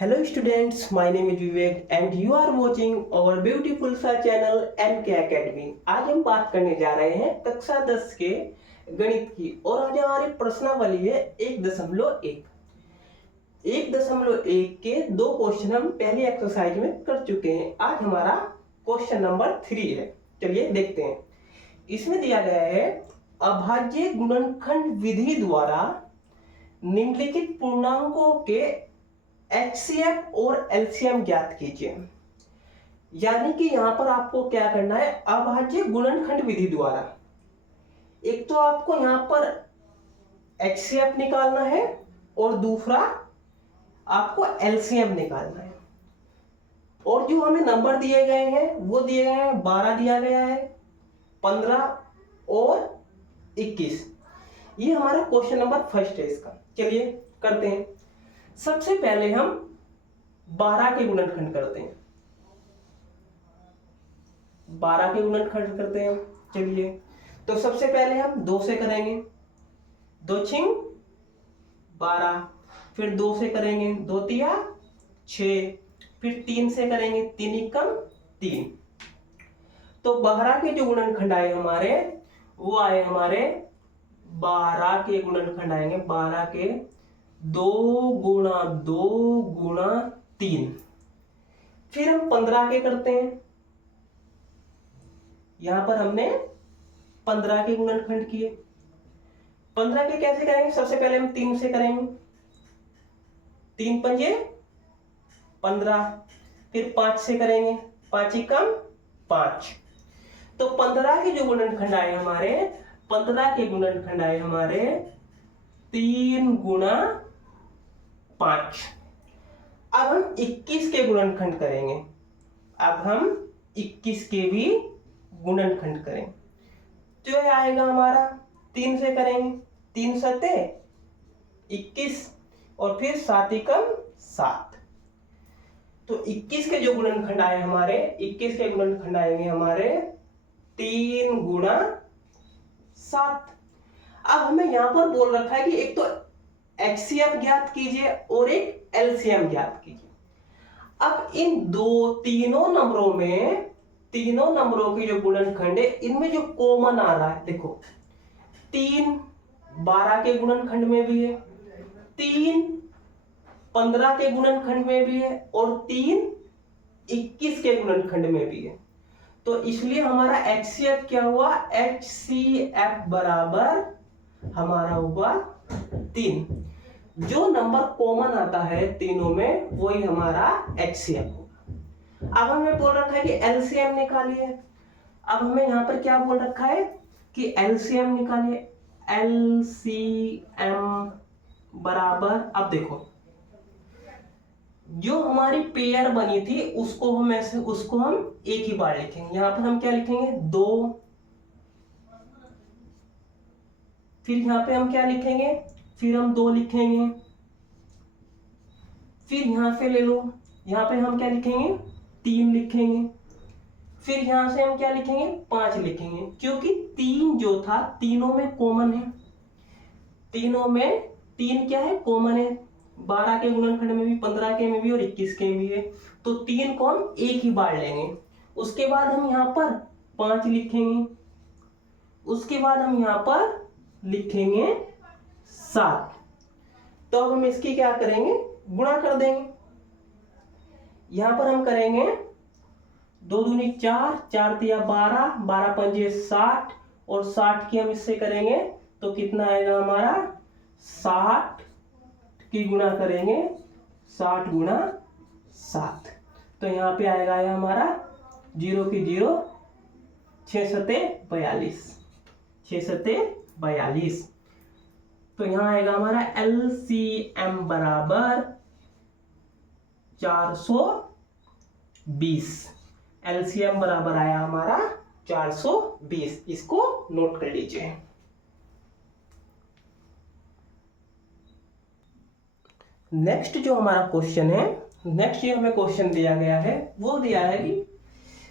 Hello students, my name is Vivek and you are watching our beautiful सा channel MK Academy। आज हम बात करने जा रहे हैं कक्षा 10 के गणित की और आज हमारी प्रश्नावली है 1.1। 1.1 के दो क्वेश्चन हम पहली एक्सरसाइज में कर चुके हैं। आज हमारा क्वेश्चन नंबर 3 है। चलिए देखते हैं। इसमें दिया गया है अभाज्य गुणनखंड विधि द्वारा निम्नलिखित पूर्णांकों के HCF और LCM ज्ञात कीजिए। यानी कि यहां पर आपको क्या करना है, अभाज्य गुणनखंड विधि द्वारा एक तो आपको यहां पर HCF निकालना है और दूसरा आपको LCM निकालना है। और जो हमें नंबर दिए गए हैं वो दिए गए हैं 12 दिया गया है, 15 और 21। ये हमारा क्वेश्चन नंबर फर्स्ट है इसका। चलिए करते हैं। सबसे पहले हम 12 के गुणनखंड करते हैं। 12 के गुणनखंड करते हैं। चलिए तो सबसे पहले हम 2 से करेंगे। 2 छिंग 12, फिर 2 से करेंगे 2 तिया 6, फिर 3 से करेंगे 3 एकम 3। तो 12 के जो गुणनखंड आए हमारे वो आए हमारे 12 के गुणनखंड आएंगे 12 के 2 गुणा 2 गुणा 3। फिर हम 15 के करते हैं। यहां पर हमने 15 के गुणनखंड किए। 15 के कैसे करेंगे, सबसे पहले हम 3 से करेंगे। 3 पंजे 15, फिर 5 से करेंगे 5 एकम 5। तो 15 के जो गुणनखंड आए हमारे 15 के गुणनखंड आए हमारे 3 गुणा 5। अब हम 21 के गुणनखंड करेंगे। अब हम 21 के भी गुणनखंड करें तो यह आएगा हमारा 3 से करेंगे 3 सते 21 और फिर 7 एकम 7। तो 21 के जो गुणनखंड आए हमारे 21 के गुणनखंड आएंगे हमारे 3 गुणा 7। अब हमें यहां पर बोल रखा है कि एक तो HCF ज्ञात कीजिए और एक LCM ज्ञात कीजिए। अब इन तीनों नंबरों के जो गुणनखंड है इनमें जो कॉमन आ रहा है, देखो 3 12 के गुणनखंड में भी है, 3 15 के गुणनखंड में भी है और 3 21 के गुणनखंड में भी है। तो इसलिए हमारा HCF क्या हुआ, HCF बराबर हमारा हुआ 3। जो नंबर कॉमन आता है तीनों में वही हमारा HCF होगा। अब हमें बोल रखा है कि LCM निकालिए। अब हमें यहां पर क्या बोल रखा है कि LCM निकालिए। LCM बराबर, अब देखो जो हमारी पेयर बनी थी उसको हम एक ही बार लिखेंगे। यहां पर हम क्या लिखेंगे 2, फिर यहां पे हम क्या लिखेंगे, फिर हम 2 लिखेंगे, फिर यहां से ले लो, यहां पे हम क्या लिखेंगे 3 लिखेंगे, फिर यहां से हम क्या लिखेंगे 5 लिखेंगे। क्योंकि 3 जो था तीनों में कॉमन है, तीनों में 3 क्या है कॉमन है। 12 के गुणनखंड में भी 15 के में भी और 21 के में भी है। तो 3 को हम एक ही बार लेंगे। उसके बाद हम यहां पर 5 लिखेंगे, उसके बाद हम यहां पर लिखेंगे 7। तो अब हम इसकी क्या करेंगे, गुणा कर देंगे। यहां पर हम करेंगे 2 दूनी 4, 4 तिया 12, 12 पंजे 60 और 60 की हम इससे करेंगे तो कितना आएगा हमारा 60 की गुणा करेंगे 60 गुणा 7। तो यहां पे आएगा हमारा 0 की 0, 6 सते 42, 6 सते 42। तो यहां आएगा हमारा LCM बराबर 420। LCM बराबर आया हमारा 420। इसको नोट कर लीजिए। नेक्स्ट जो हमारा क्वेश्चन है, नेक्स्ट जो हमें क्वेश्चन दिया गया है वो दिया है कि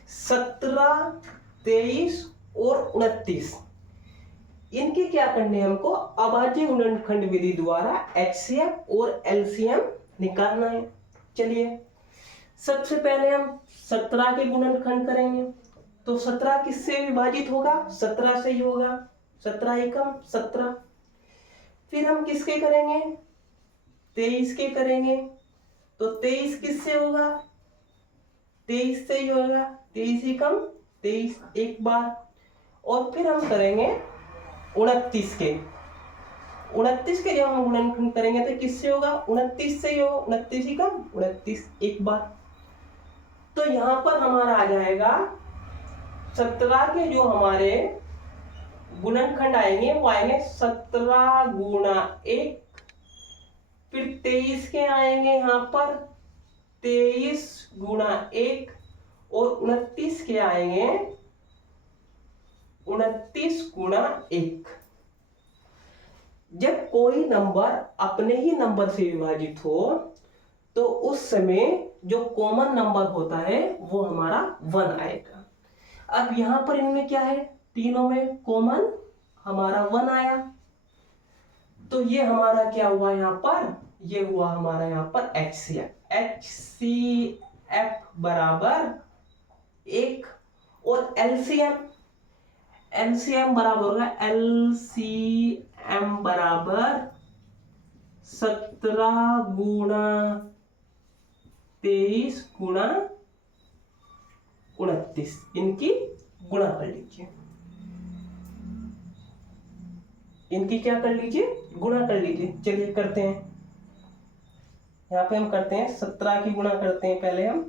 17, 23 और 29 इनके क्या करने हैं हमको, अभाज्य गुणनखंड विधि द्वारा HCF और LCM निकालना है। चलिए सबसे पहले हम 17 के गुणनखंड करेंगे। तो 17 किससे विभाजित होगा? 17 से ही होगा। 17 एकम 17। फिर हम किसके करेंगे? 23 के करेंगे। तो 23 किससे होगा? 23 से ही होगा। 23 एकम 23 एक बार। और फिर हम करेंगे 29 के। 29 के जब हम गुणनखंड करेंगे तो किससे होगा? 29 से ही होगा। 29 एकम 29 एक बार। तो यहां पर हमारा आ जाएगा 17 के जो हमारे गुणनखंड आएंगे वो आएंगे 17 गुणा 1। फिर 23 के आएंगे यहां पर 23 गुणा 1। और 29 के आएंगे 29 गुणा 1। जब कोई नंबर अपने ही नंबर से विभाजित हो तो उस समय जो कॉमन नंबर होता है वो हमारा 1 आएगा। अब यहां पर इनमें क्या है? तीनों में कॉमन हमारा 1 आया। तो ये हमारा क्या हुआ यहां पर? ये हुआ हमारा यहां पर HCF। HCF बराबर 1। और LCM बराबर होगा LCM बराबर 17 गुणा 23 गुणा 29। इनकी गुणा कर लीजिए। इनकी क्या कर लीजिए? गुणा कर लीजिए। चलिए करते हैं। यहां पे हम करते हैं 17 की गुणा करते हैं पहले हम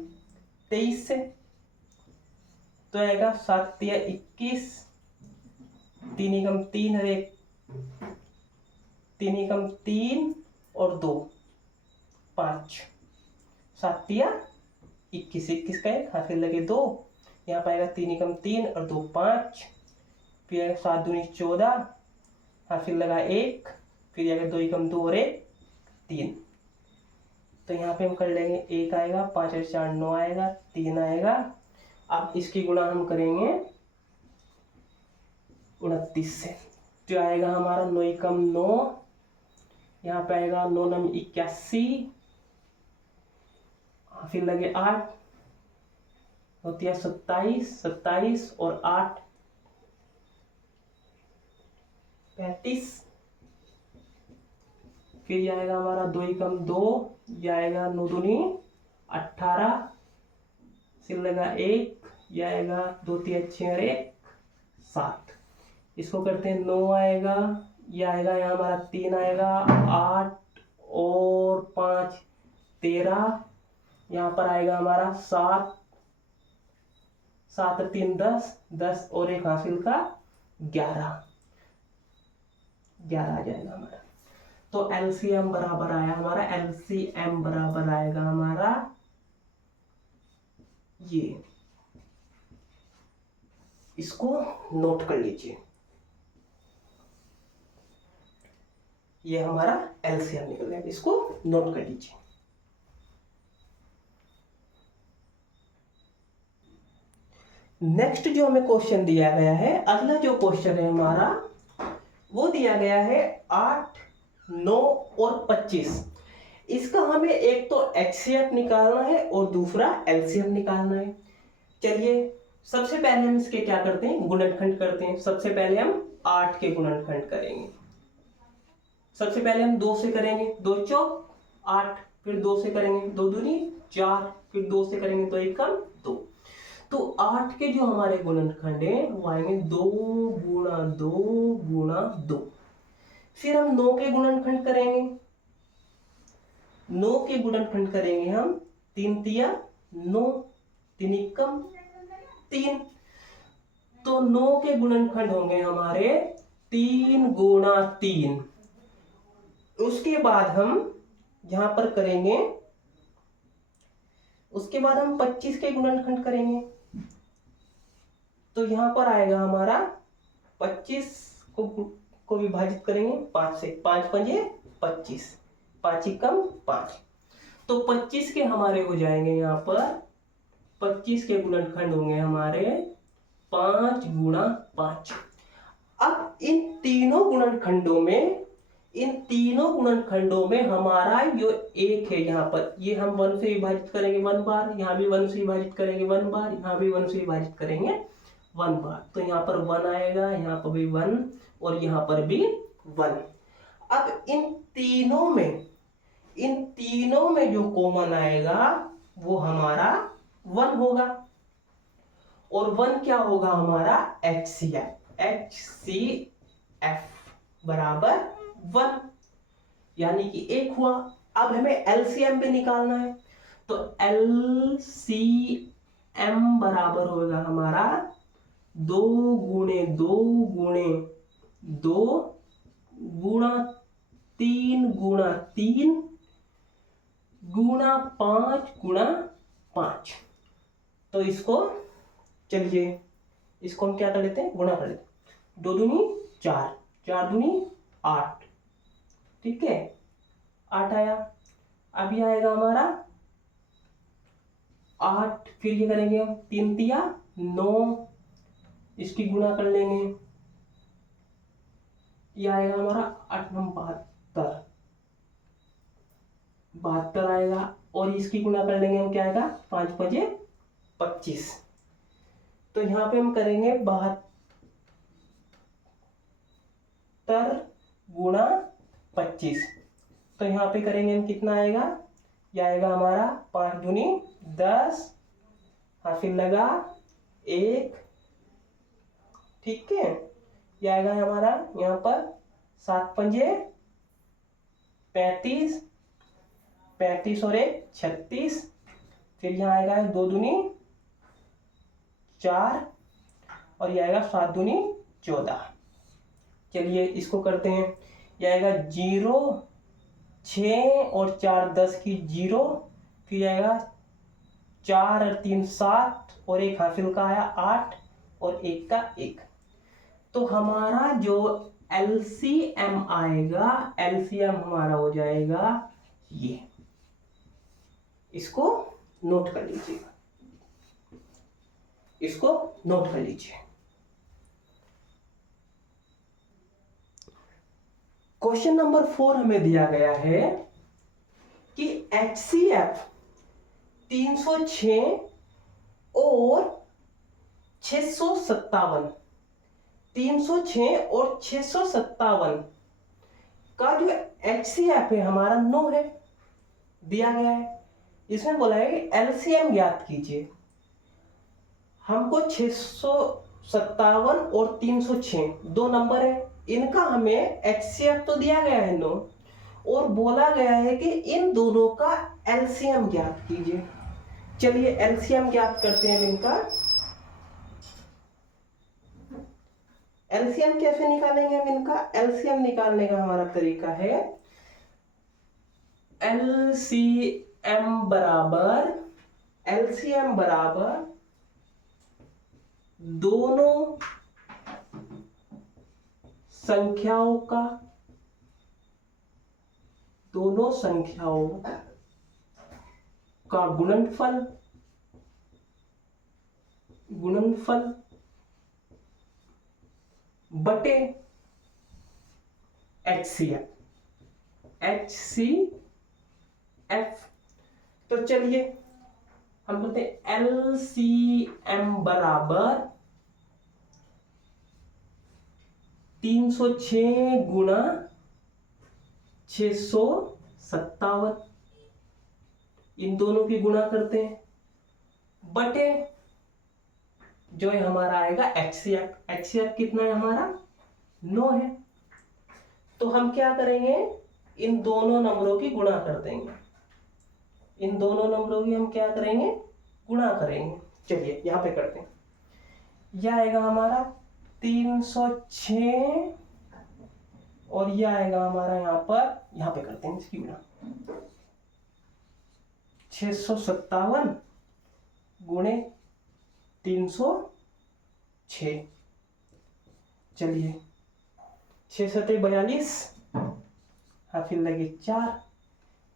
23 से। तो आएगा 7 तिया 21। 3 एकम 3 और 1 3 एकम 3 और 2 5। 7 तिया 21। 21 का 1 हाथ लगे 2। यहाँ पाएगा 3 एकम 3 और 2 5। फिर 7 दूनी 14। हाथ लगा 1। फिर आएगा 2 एकम 2 और 1 3। तो यहाँ पे हम कर लेंगे 1 आएगा, 5 और 4 9 आएगा, 3 आएगा। अब इसकी गुणा हम करेंगे 29 से। तो आएगा हमारा 9 एकम 9। यहाँ पे आएगा 9 नम 81। फिर लगे 8 होती है 27। 27 और 8 35। फिर ये आएगा हमारा 2 एकम 2। ये आएगा 9 दूनी 18। फिर लगा 1। ये आएगा 2 तिया 6 और 1 7। इसको करते हैं 9 आएगा। ये आएगा यहाँ हमारा 3 आएगा 8 और 5 13। यहाँ पर आएगा हमारा 7। 7 और 3 10। 10 और 1 हासिल का 11। 11 आ जाएगा हमारा। तो LCM बराबर आया हमारा। LCM बराबर आएगा हमारा ये। इसको नोट कर लीजिए। ये हमारा LCM निकल गया। इसको नोट कर लीजिए। नेक्स्ट जो हमें क्वेश्चन दिया गया है, अगला जो क्वेश्चन है हमारा वो दिया गया है 8 9 और 25। इसका हमें एक तो HCF निकालना है और दूसरा LCM निकालना है। चलिए सबसे पहले हम इसके क्या करते हैं? गुणनखंड करते हैं। सबसे पहले हम 8 के गुणनखंड करेंगे। सबसे पहले हम 2 से करेंगे। 2 चौक 8। फिर 2 से करेंगे 2 दूनी 4। फिर 2 से करेंगे 2 एकम 2। तो 8 के जो हमारे गुणनखंड है वो आएंगे 2 गुणा 2 गुणा 2। फिर हम 9 के गुणनखंड करेंगे। 9 के गुणनखंड करेंगे हम 3 तिया 9। 3 एकम 3। तो 9 के गुणनखंड होंगे हमारे 3 गुणा 3। उसके बाद हम यहां पर करेंगे, उसके बाद हम 25 के गुणनखंड करेंगे। तो यहां पर आएगा हमारा 25 को विभाजित करेंगे 5 से। 5 पंजे 25। 5 एकम 5। तो 25 के हमारे हो जाएंगे यहाँ पर 25 के गुणनखंड होंगे हमारे 5 गुणा 5। अब इन तीनों गुणनखंडों में इन तीनों गुणनखंडों में हमारा जो एक है यहाँ पर, ये हम 1 से विभाजित करेंगे 1 बार, यहाँ भी 1 से विभाजित करेंगे 1 बार, यहाँ भी 1 से विभाजित करेंगे 1 बार, तो यहाँ पर 1 आएगा, यहाँ पर भी 1 और यहाँ पर भी 1। अब इन तीनों में जो कॉमन आएगा वो हमारा 1 होगा, और 1 क्या होगा हमारा HCF बराबर 1, यानी कि 1 हुआ। अब हमें LCM भी निकालना है, तो LCM बराबर होगा हमारा 2 गुणे 2 गुणे 2 गुणा 3 गुणा 3 गुणा 5 गुणा 5। तो इसको चलिए इसको हम क्या कर लेते हैं, गुणा कर लेते हैं। 2 दूनी 4, 4 दूनी 8, ठीक है 8 आया। अभी आएगा हमारा 8, फिर ये करेंगे हम 3 तिया 9, इसकी गुणा कर लेंगे, ये आएगा हमारा 8 9 72, 72 आएगा, और इसकी गुणा कर लेंगे हम, क्या आएगा 5 5 25। तो यहाँ पे हम करेंगे 72 गुणा 25, तो यहाँ पे करेंगे हम, कितना आएगा, यह आएगा हमारा 5 दूनी 10, हासिल लगा 1, ठीक है, यह आएगा हमारा यहाँ पर 7 पंजे 35, 35 और 1 36, फिर यहाँ आएगा 2 दूनी 4, और यह आएगा 7 दूनी 14। चलिए इसको करते हैं, यह आएगा 0 6 और 4 10 की 0, फिर आएगा 4 और 3 7 और 1 हासिल का आया 8 और 1 का 1। तो हमारा जो LCM आएगा, LCM हमारा हो जाएगा ये, इसको नोट कर लीजिएगा, इसको नोट कर लीजिए। क्वेश्चन नंबर 4 हमें दिया गया है कि HCF 306 और 657, 306 और 657 का जो HCF है हमारा 9 है, दिया गया है। इसमें बोला है कि LCM ज्ञात कीजिए। हमको 657 और 306 दो नंबर है, इनका हमें HCF तो दिया गया है 9, और बोला गया है कि इन दोनों का LCM ज्ञात कीजिए। चलिए LCM ज्ञात करते हैं इनका। LCM कैसे निकालेंगे हम इनका? LCM निकालने का हमारा तरीका है, LCM बराबर दोनों संख्याओं का गुणनफल बटे HCF। तो चलिए हम बोलते हैं LCM बराबर 306 गुणा 657, इन दोनों की गुणा करते हैं, बटे जो है हमारा आएगा HCF कितना है हमारा 9 है। तो हम क्या करेंगे, इन दोनों नंबरों की गुणा कर देंगे, इन दोनों नंबरों की हम क्या करेंगे, गुणा करेंगे। चलिए यहां पे करते हैं, यह आएगा हमारा 306 और यह आएगा हमारा यहाँ पे करते हैं इसकी गुणा, 657 गुणे 306। चलिए 6 सते 42, हासिल लगे 4,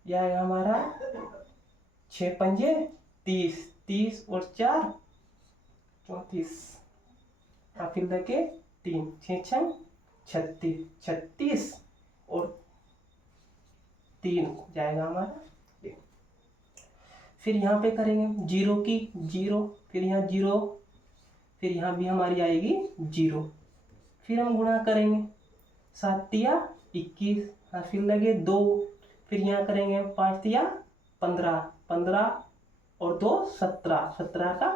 यह आएगा हमारा 6 पंजे 30, 30 और 4 34, हासिल लगे 3, 6 6 36, 36 और 3 जाएगा हमारा ये। फिर यहाँ पे करेंगे 0 की 0, फिर यहाँ 0, फिर यहाँ भी हमारी आएगी 0। फिर हम गुणा करेंगे 7 तिया 21, फिर लगे 2, फिर यहाँ करेंगे 5 तिया 15, 15 और 2 17, 17 का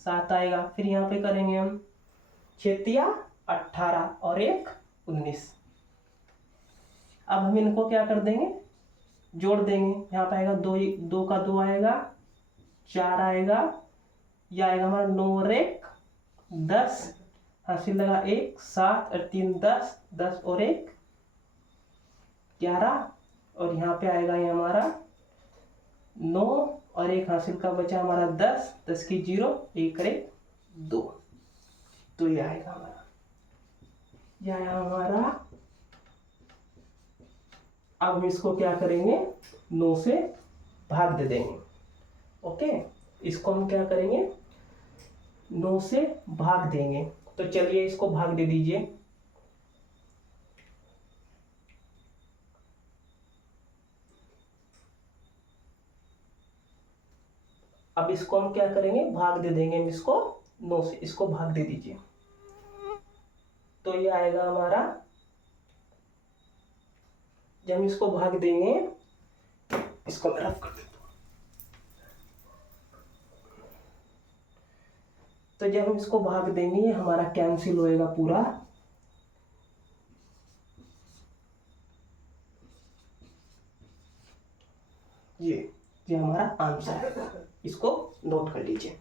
7 आएगा। फिर यहाँ पे करेंगे हम 6 तिया 18 और 1 19। अब हम इनको क्या कर देंगे, जोड़ देंगे। यहाँ पे आएगा 2, 2 का 2 आएगा, 4 आएगा, यह आएगा हमारा 9 और 1 10, हासिल लगा 1 7 और 3 10, 10 और 1 11, और यहाँ पे आएगा ये हमारा 9 और 1 हासिल का बचा हमारा 10, 10 की 0, 1 और 1 2। तो ये आएगा हमारा, यह आया हमारा। अब हम इसको क्या करेंगे, 9 से भाग दे देंगे। ओके, इसको हम क्या करेंगे, 9 से भाग देंगे। तो चलिए इसको भाग दे दीजिए। अब इसको हम क्या करेंगे, भाग दे देंगे हम इसको 9 से, इसको भाग दे दीजिए। तो ये आएगा हमारा, जब हम इसको भाग देंगे, इसको मैं रफ कर देता हूं। तो जब हम इसको भाग देंगे हमारा कैंसिल होएगा पूरा। ये हमारा आंसर है, इसको नोट कर लीजिए।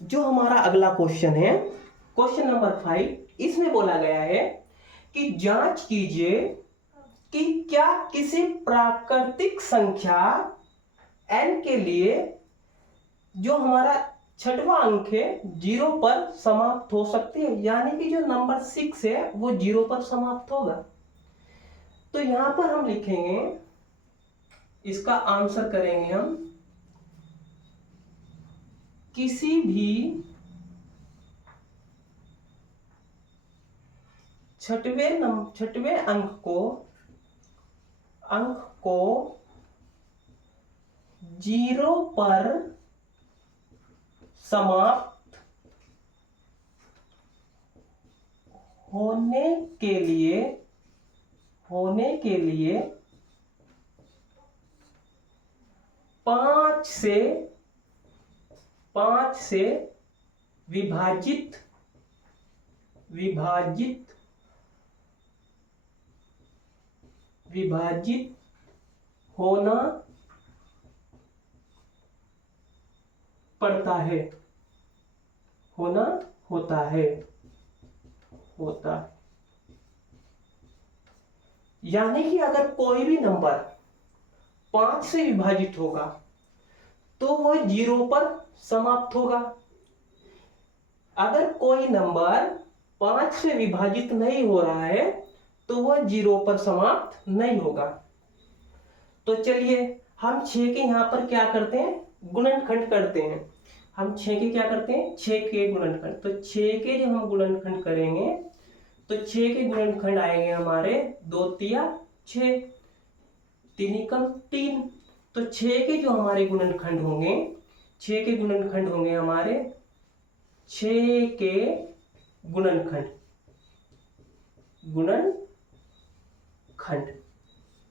जो हमारा अगला क्वेश्चन है, क्वेश्चन नंबर 5, इसमें बोला गया है कि जांच कीजिए कि क्या किसी प्राकृतिक संख्या n के लिए जो हमारा छठवां अंक है 0 पर समाप्त हो सकती है, यानी कि जो नंबर 6 है वो 0 पर समाप्त होगा। तो यहां पर हम लिखेंगे, इसका आंसर करेंगे हम, किसी भी छठवें अंक को 0 पर समाप्त होने के लिए 5 से विभाजित होना पड़ता है, होता है। यानी कि अगर कोई भी नंबर 5 से विभाजित होगा तो वह 0 पर समाप्त होगा। अगर कोई नंबर 5 से विभाजित नहीं हो रहा है तो वह 0 पर समाप्त नहीं होगा। तो चलिए हम 6 के यहां पर क्या करते हैं, गुणनखंड करते हैं। हम 6 के क्या करते हैं, 6 के गुणनखंड। तो 6 के जब हम गुणनखंड करेंगे तो 6 के गुणनखंड आएंगे हमारे 2 तिया 6, 3 एकम 3। तो 6 के जो हमारे गुणनखंड होंगे, 6 के गुणनखंड होंगे हमारे 6 के गुणनखंड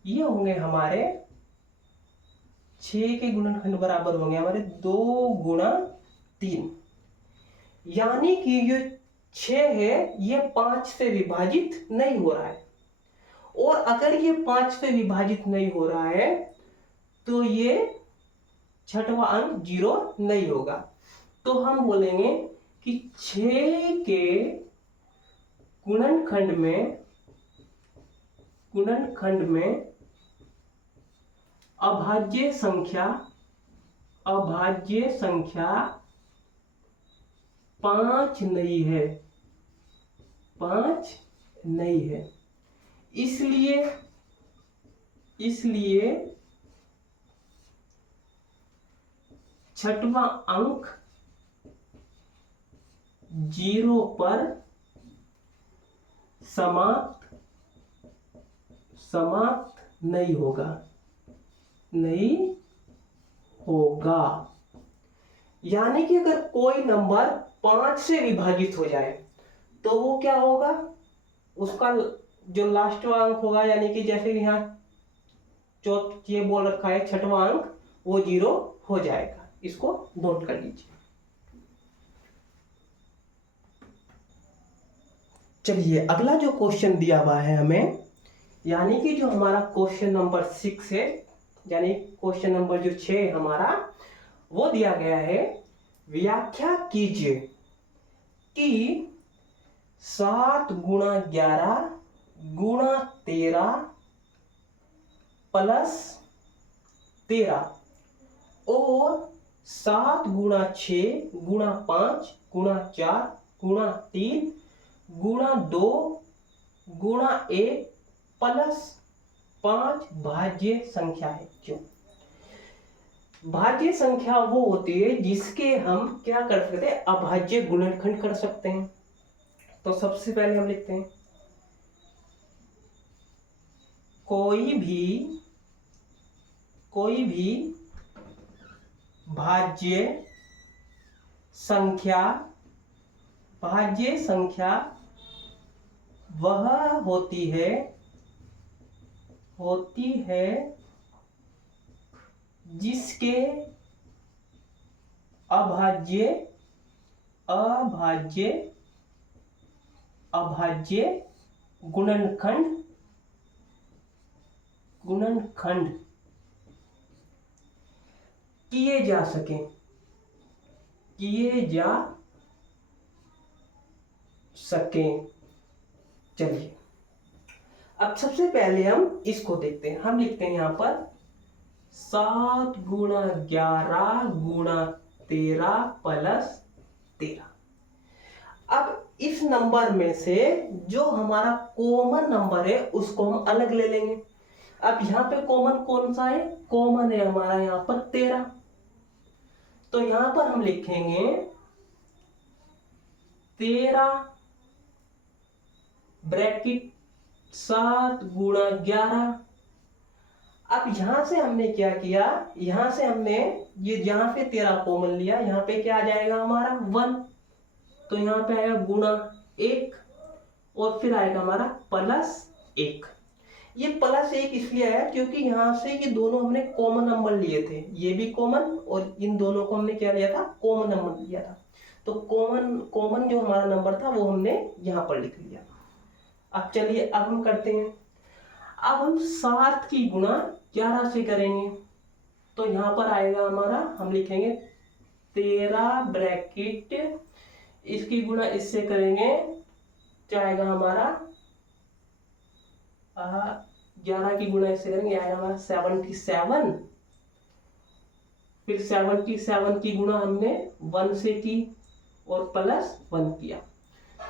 ये होंगे हमारे 6 के गुणनखंड बराबर होंगे हमारे 2 गुणा 3। यानी कि ये 6 है ये 5 से विभाजित नहीं हो रहा है, और अगर ये 5 से विभाजित नहीं हो रहा है तो ये छठवां अंक 0 नहीं होगा। तो हम बोलेंगे कि 6 के गुणनखंड में अभाज्य संख्या 5 नहीं है, 5 नहीं है। इसलिए छठवां अंक 0 पर समाप्त नहीं होगा, नहीं होगा। यानी कि अगर कोई नंबर 5 से विभाजित हो जाए तो वो क्या होगा, उसका जो लास्ट अंक होगा, यानी कि जैसे कि यहाँ ये बोल रखा है छठवां अंक, वो 0 हो जाएगा। इसको नोट कर लीजिए। चलिए अगला जो क्वेश्चन दिया हुआ है हमें, यानी कि जो हमारा क्वेश्चन नंबर 6 है, यानी क्वेश्चन नंबर जो 6 हमारा, वो दिया गया है, व्याख्या कीजिए कि 7 गुणा 11 गुणा 13 प्लस 13 और 7 गुणा 6 गुणा 5 गुणा 4 गुणा 3 गुणा 2 गुणा 1 प्लस 5 भाज्य संख्या है। क्यों? भाज्य संख्या वो होती है जिसके हम क्या कर सकते हैं, अभाज्य गुणनखंड कर सकते हैं। तो सबसे पहले हम लिखते हैं कोई भी भाज्य संख्या वह होती है जिसके अभाज्य गुणनखंड किए जा सकें। चलिए अब सबसे पहले हम इसको देखते हैं। हम लिखते हैं यहां पर 7 गुणा 11 गुणा 13 प्लस 13। अब इस नंबर में से जो हमारा कॉमन नंबर है उसको हम अलग ले लेंगे। अब यहां पे कॉमन कौन सा है? कॉमन है हमारा यहां पर 13। तो यहां पर हम लिखेंगे 13 ब्रैकेट 7 गुणा 11। अब यहां से हमने क्या किया, यहां से हमने ये यहां पे 13 कॉमन लिया, यहां पे क्या आ जाएगा हमारा 1, तो यहां पे आएगा गुणा 1 और फिर आएगा हमारा प्लस 1। ये प्लस 1 इसलिए आया क्योंकि यहां से ये दोनों हमने कॉमन नंबर लिए थे, ये भी कॉमन और इन दोनों को हमने क्या लिया था, कॉमन नंबर लिया था। तो कॉमन जो हमारा नंबर था वो हमने यहां पर लिख लिया। अब चलिए अब हम करते हैं। अब हम 7 की गुणा 11 से करेंगे, तो यहां पर आएगा हमारा, हम लिखेंगे 13 ब्रैकेट, इसकी गुणा इससे करेंगे, क्या आएगा हमारा 11 की गुणा इससे करेंगे, आएगा हमारा 77। फिर 77 की गुणा हमने 1 से की और प्लस 1 किया,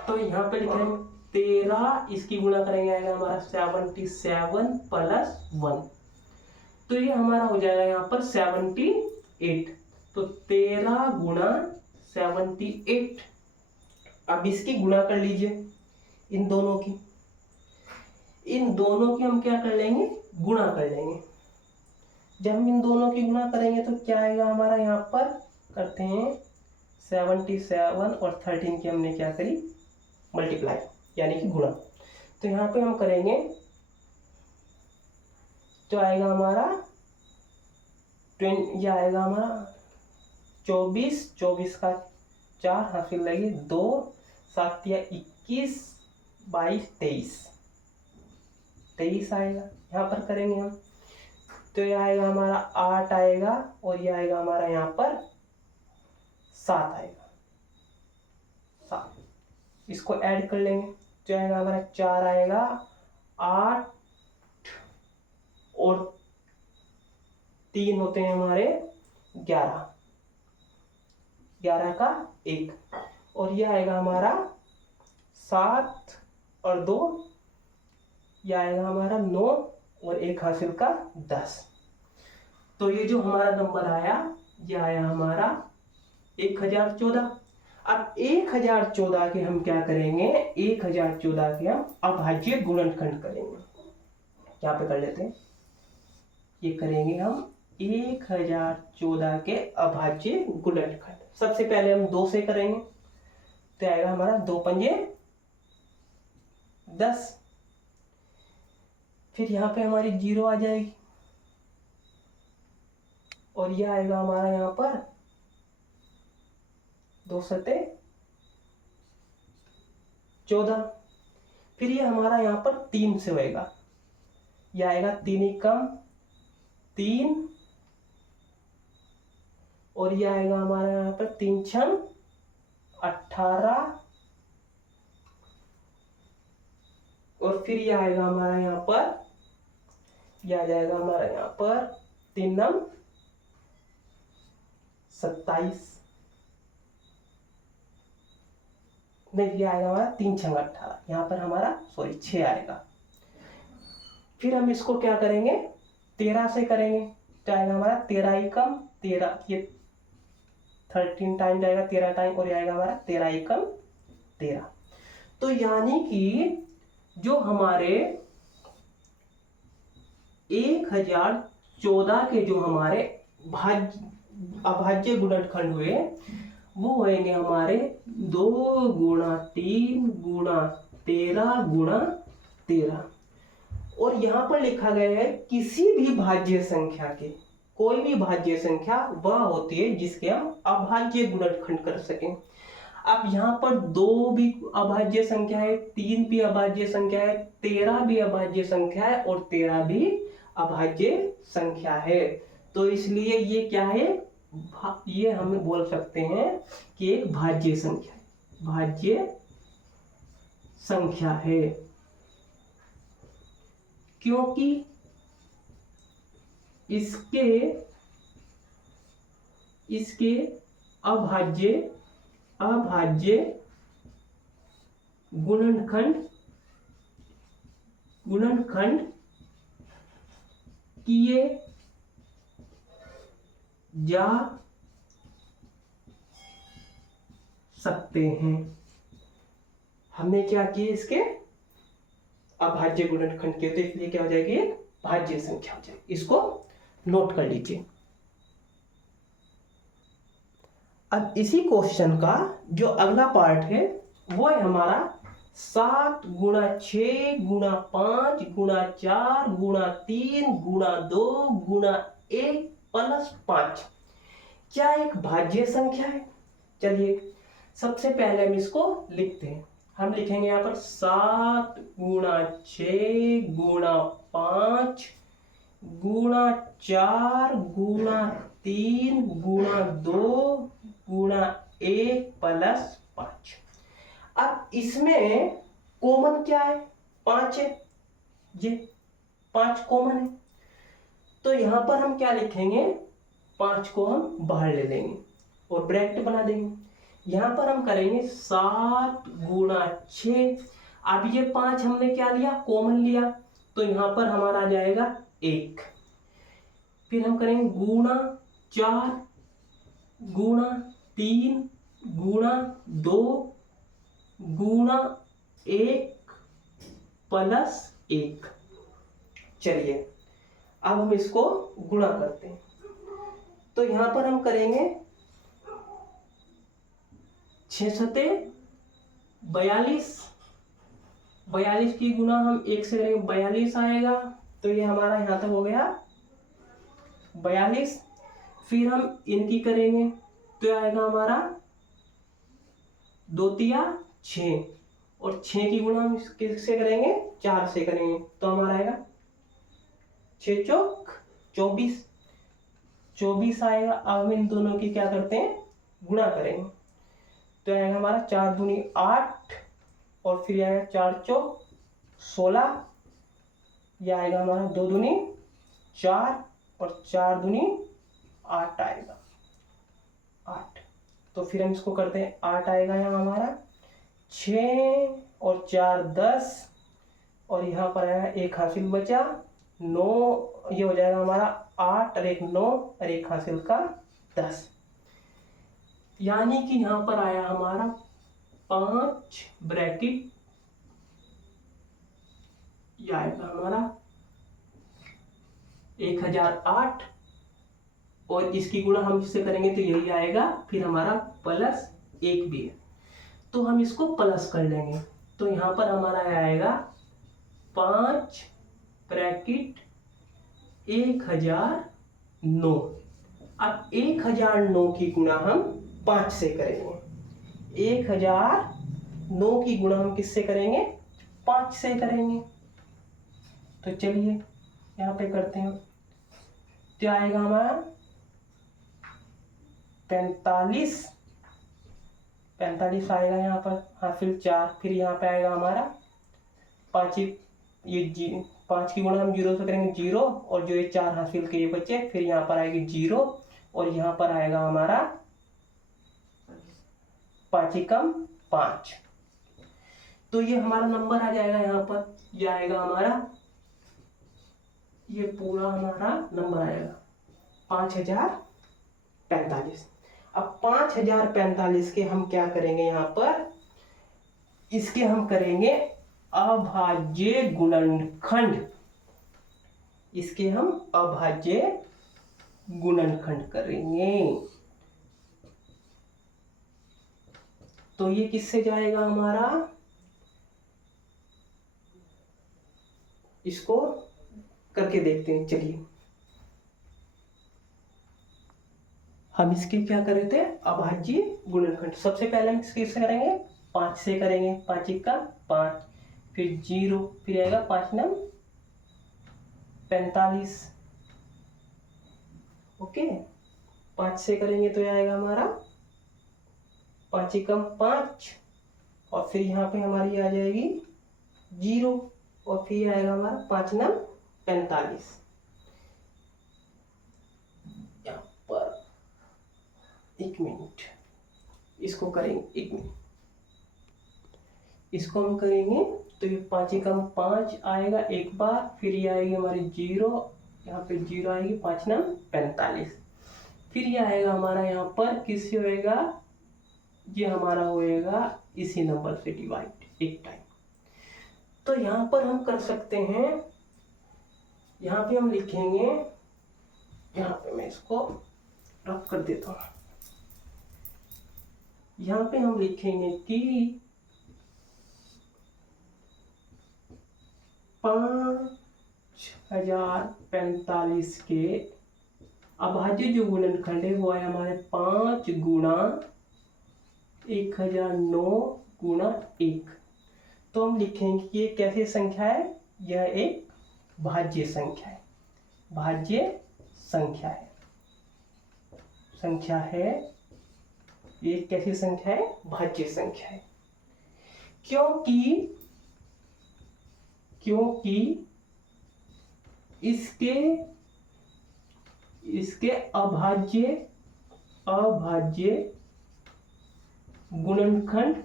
तो यहाँ पे लिखेंगे 13, इसकी गुणा करेंगे आएगा हमारा 77 प्लस 1, तो ये हमारा हो जाएगा यहाँ पर 78। तो 13 गुणा 78। अब इसकी गुणा कर लीजिए, इन दोनों की हम क्या कर लेंगे, गुणा कर लेंगे। जब हम इन दोनों की गुणा करेंगे तो क्या आएगा हमारा, यहाँ पर करते हैं 77 और 13 की हमने क्या करी, मल्टीप्लाई यानी कि गुणा। तो यहाँ पे हम करेंगे तो आएगा हमारा 20, यह आएगा हमारा 24 का 4 हासिल लगे 2, 7 या 21, 22, 23 आएगा। यहाँ पर करेंगे हम तो यह आएगा हमारा 8 आएगा और यह आएगा हमारा यहाँ पर 7 आएगा, 7। इसको ऐड कर लेंगे तो आएगा हमारा 4 आएगा, 8 और 3 होते हैं हमारे 11, 11 का 1 और यह आएगा हमारा 7 और 2, यह आएगा हमारा 9 और 1 हासिल का 10। तो ये जो हमारा नंबर आया, यह आया हमारा 1014। अब 1014 के हम क्या करेंगे, 1014 के हम अभाज्य गुणनखंड करेंगे। यहाँ पे कर लेते हैं, ये करेंगे हम 1014 के अभाज्य गुणनखंड। सबसे पहले हम 2 से करेंगे, तो आएगा हमारा 2 पंजे 10। फिर यहाँ पे हमारी 0 आ जाएगी और यह आएगा हमारा यहाँ पर 2 सते 14। फिर ये हमारा यहाँ पर 3 से होएगा, यह आएगा 3 एकम 3 और यह आएगा हमारा यहाँ पर 3 छंग 18 और फिर यह आएगा हमारा यहाँ पर, यह आ जाएगा हमारा यहाँ पर 3 नम 27, नहीं ये आएगा हमारा 3 छंग 18, यहाँ पर हमारा 6 आएगा। फिर हम इसको क्या करेंगे, 13 से करेंगे, तो आएगा हमारा 13 एकम 13, ये 13 टाइम जाएगा 13 टाइम और ये आएगा हमारा 13 एकम 13। तो यानी कि जो हमारे 1014 के जो हमारे अभाज्य गुणनखंड हुए वो होंगे हमारे 2 गुणा 3 गुणा 13 गुणा 13। और यहाँ पर लिखा गया है किसी भी भाज्य संख्या के, कोई भी भाज्य संख्या वह होती है जिसके हम अभाज्य गुणनखंड कर सकें। अब यहाँ पर 2 भी अभाज्य संख्या है, 3 भी अभाज्य संख्या है, 13 भी अभाज्य संख्या है और 13 भी अभाज्य संख्या है। तो इसलिए ये क्या है, ये हम बोल सकते हैं कि एक भाज्य संख्या है, भाज्य संख्या है, क्योंकि इसके अभाज्य गुणनखंड किए जा सकते हैं। हमने क्या किए, इसके अभाज्य गुणनखंड किए, तो इसलिए क्या हो जाएगी, एक भाज्य संख्या हो जाएगी। इसको नोट कर लीजिए। अब इसी क्वेश्चन का जो अगला पार्ट है वो है हमारा 7 गुणा 6 गुणा 5 गुणा 4 गुणा 3 गुणा 2 गुणा 1 प्लस 5 क्या एक भाज्य संख्या है। चलिए सबसे पहले हम इसको लिखते हैं। हम लिखेंगे यहाँ पर 7 गुणा 6 गुणा 5 गुणा 4 गुणा 3 गुणा 2 गुणा 1 प्लस 5। अब इसमें कॉमन क्या है, 5 है, ये 5 कॉमन है, तो यहां पर हम क्या लिखेंगे, 5 को हम बाहर ले लेंगे और ब्रैकेट बना देंगे। यहां पर हम करेंगे 7 गुणा 6। अब ये 5 हमने क्या लिया, कॉमन लिया, तो यहां पर हमारा आ जाएगा 1। फिर हम करेंगे गुणा 4 गुणा 3 गुणा 2 गुणा 1 प्लस 1। चलिए अब हम इसको गुणा करते हैं, तो यहां पर हम करेंगे 6 सते 42, 42 की गुणा हम 1 से करेंगे 42 आएगा, तो ये हमारा यहां तक हो गया 42। फिर हम इनकी करेंगे तो आएगा हमारा 2 तिया 6 और 6 की गुणा हम किससे करेंगे, 4 से करेंगे, तो हमारा आएगा 6 चौक 24 आएगा। अब हम इन दोनों की क्या करते हैं, गुणा करेंगे, तो आएगा हमारा 4 दूनी 8 और फिर आएगा 4 चौक 16, यह आएगा हमारा 2 दूनी 4 और 4 दूनी 8 आएगा 8। तो फिर हम इसको करते हैं, 8 आएगा यहाँ हमारा 6 और 4 10 और यहाँ पर आएगा 1 हासिल बचा 9, ये हो जाएगा हमारा 8 और 1 9 और 1 हासिल का 10। यानी कि यहाँ पर आया हमारा 5 ब्रैकेट, यह आएगा हमारा 1008 और इसकी गुणा हम इससे करेंगे तो यही आएगा, फिर हमारा प्लस 1 भी है तो हम इसको प्लस कर लेंगे। तो यहाँ पर हमारा आएगा 5 ब्रैकेट 1009। अब 1009 की गुणा हम 5 से करेंगे। 1009 की गुणा हम किससे करेंगे? 5 से करेंगे। तो चलिए यहाँ पे करते हैं। तो आएगा हमारा 45 आएगा यहाँ पर, हाँ फिर 4, फिर यहाँ पे आएगा हमारा 5, ये 5 की गुणा हम 0 से करेंगे 0 और जो ये 4 हासिल के ये बचे, फिर यहाँ पर आएगी 0 और यहाँ पर आएगा हमारा 5 एकम 5। तो ये हमारा नंबर आ जाएगा यहाँ पर, ये आएगा हमारा, ये पूरा हमारा नंबर आएगा 5045। अब 5045 के हम क्या करेंगे यहाँ पर, इसके हम करेंगे अभाज्य गुणनखंड। इसके हम अभाज्य गुणनखंड करेंगे। तो ये किससे जाएगा हमारा, इसको करके देखते हैं। चलिए हम इसके क्या कर रहे थे, अभाज्य गुणनखंड। सबसे पहले हम किससे करेंगे, 5 से करेंगे। 5 का 5, फिर 0, फिर आएगा 5 नम 45। ओके, 5 से करेंगे तो आएगा हमारा 5 एकम 5 और फिर यहाँ पे हमारी आ जाएगी 0 और फिर आएगा हमारा 5 नम 45। यहाँ पर 1 मिनट, इसको करेंगे 1 मिनट, इसको हम करेंगे तो ये 5 एकम 5 आएगा एक बार, फिर ये आएगी हमारी 0, यहाँ पे 0 आएगी 5 नम 45, फिर ये आएगा हमारा यहाँ पर किससे होएगा, ये हमारा होएगा इसी नंबर से डिवाइड एक टाइम। तो यहाँ पर हम कर सकते हैं, यहाँ पे हम लिखेंगे, यहाँ पे मैं इसको रफ कर देता हूँ। यहाँ पे हम लिखेंगे कि 5045 के अभाज्य जो गुणनखंड है वो है हमारे 5 गुणा 1009 गुणा 1। तो हम लिखेंगे कि ये कैसी संख्या है, यह एक भाज्य संख्या है। भाज्य संख्या है, ये कैसी संख्या है, भाज्य संख्या है। क्योंकि इसके अभाज्य गुणनखंड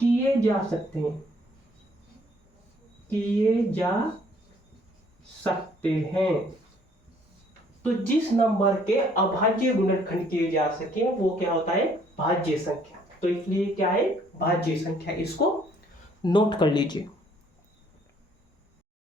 किए जा सकते हैं। तो जिस नंबर के अभाज्य गुणनखंड किए जा सके वो क्या होता है, भाज्य संख्या। तो इसलिए क्या है, भाज्य संख्या। इसको नोट कर लीजिए।